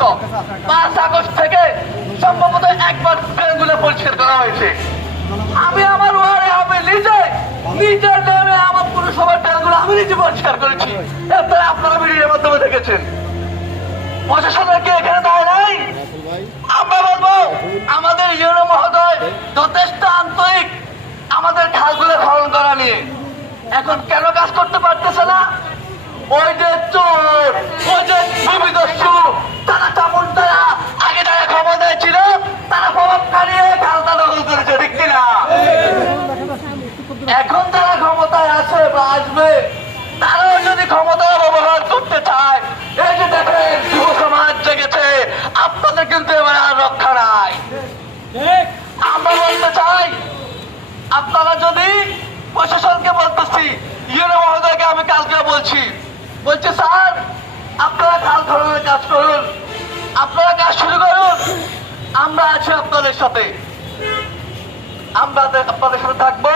5 August থেকে সম্ভবত একবার ট্রেনগুলো পরিষ্কার করা হয়েছে। আমি আমার ওয়ার্ডে আমি নিজে নেমে আমার পুরসভার ট্রেনগুলো আমি নিজে পরিষ্কার করেছি। এরপরে আপনারা মিডিয়ার মাধ্যমে দেখেছেন। প্রশাসনের কি এখানে দায় নাই? আমরা বলবো আমাদের ইউনো মহোদয় যথেষ্ট আন্তরিক আমাদের খালগুলো খনন করা নিয়ে। এখন কেন কাজ করতে পারতেছে না? ওই যে চোর, ওই যে ভূমিদস্যু, তারা চামুন্ডারা আগে যারা ক্ষমতায় ছিল তারা প্রভাব খাটিয়ে খালটা দখল করেছে, ঠিক কিনা? এখন যারা ক্ষমতায় আছে বা আসবে তারাও যদি ক্ষমতা ব্যবহার করতে চায়, এই যে দেখেন যুব সমাজ জেগেছে, আপনাদের কিন্তু এবার আর রক্ষা নাই। আমরা বলতে চাই আপনারা যদি প্রশাসনকে বলতেছি, ইউনো মহোদয়কে আমি কালকে বলছি স্যার আপনারা খাল খননের কাজ করুন, আপনারা কাজ শুরু করুন, আমরা আছি আপনাদের সাথে, আমরা আপনাদের সাথে থাকবো।